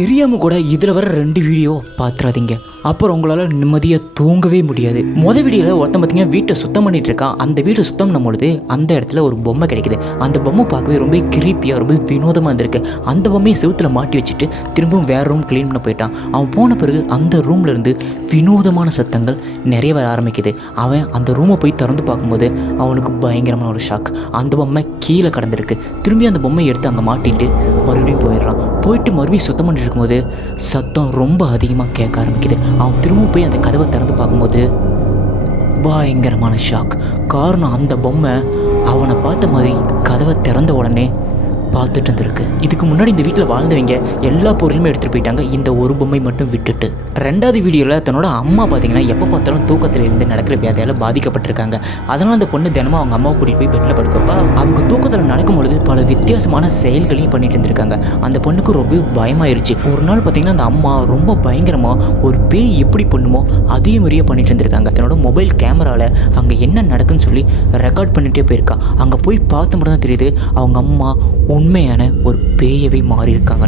தெரியாமல் கூட இதில் வர 2 வீடியோ பார்த்துறாதீங்க. அப்புறம் உங்களால் நிம்மதியாக தூங்கவே முடியாது. வீடியோவில் ஒருத்தன் பார்த்தீங்கன்னா வீட்டை சுத்தம் பண்ணிட்டு இருக்கான். அந்த வீட்டை சுத்தம் பண்ணும் பொழுது அந்த இடத்துல ஒரு பொம்மை கிடைக்குது. அந்த பொம்மை பார்க்கவே ரொம்ப கிரீப்பியாக ரொம்ப வினோதமாக இருந்திருக்கு. அந்த பொம்மையை செவுத்தில் மாட்டி வச்சுட்டு திரும்பவும் வேறு ரூம் க்ளீன் பண்ண போயிட்டான். அவன் போன பிறகு அந்த ரூமில் இருந்து வினோதமான சத்தங்கள் நிறைய வர ஆரம்பிக்குது. அவன் அந்த ரூமை போய் திறந்து பார்க்கும்போது அவனுக்கு பயங்கரமான ஒரு ஷாக். அந்த பொம்மை கீழே கடந்திருக்கு. திரும்பி அந்த பொம்மையை எடுத்து அங்கே மாட்டிட்டு மறுபடியும் போயிடுறான். போயிட்டு மறுபடியும் சுத்தம் பண்ணிட்டு இருக்கும்போது சத்தம் ரொம்ப அதிகமாக கேட்க ஆரம்பிக்குது. அவன் திரும்ப போய் அந்த கதவை திறந்து பார்க்கும்போது பயங்கரமான ஷாக். காரணம் அந்த பொம்மை அவனை பார்த்த மாதிரி கதவை திறந்த உடனே பார்த்துட்டு இருந்திருக்கு. இதுக்கு முன்னாடி இந்த வீட்டில் வாழ்ந்தவங்க எல்லா பொருளுமே எடுத்துகிட்டு போயிட்டாங்க, இந்த ஒரு பொம்மை மட்டும் விட்டுட்டு. 2வது வீடியோவில் தன்னோட அம்மா பார்த்தீங்கன்னா எப்போ பார்த்தாலும் தூக்கத்தில் இருந்து நடக்கிற வியாதியால் பாதிக்கப்பட்டிருக்காங்க. அதனால் அந்த பொண்ணு தினமும் அவங்க அம்மாவை கூட்டிகிட்டு போய் பெட்டில் படுக்கப்பா அவங்க தூக்கத்தில் நடக்கும் பொழுது பல வித்தியாசமான செயல்களையும் பண்ணிட்டு இருந்திருக்காங்க. அந்த பொண்ணுக்கு ரொம்ப பயமாயிருச்சு. ஒரு நாள் பார்த்தீங்கன்னா அந்த அம்மா ரொம்ப பயங்கரமாக ஒரு பேய் எப்படி பண்ணுமோ அதே மாதிரியே பண்ணிட்டு இருந்திருக்காங்க. தன்னோட மொபைல் கேமராவில் அங்கே என்ன நடக்குன்னு சொல்லி ரெக்கார்ட் பண்ணிகிட்டே போயிருக்கா. அங்கே போய் பார்த்த மட்டும் தான் தெரியுது அவங்க அம்மா உண்மையான ஒரு பேயவே மாறி இருக்காங்க.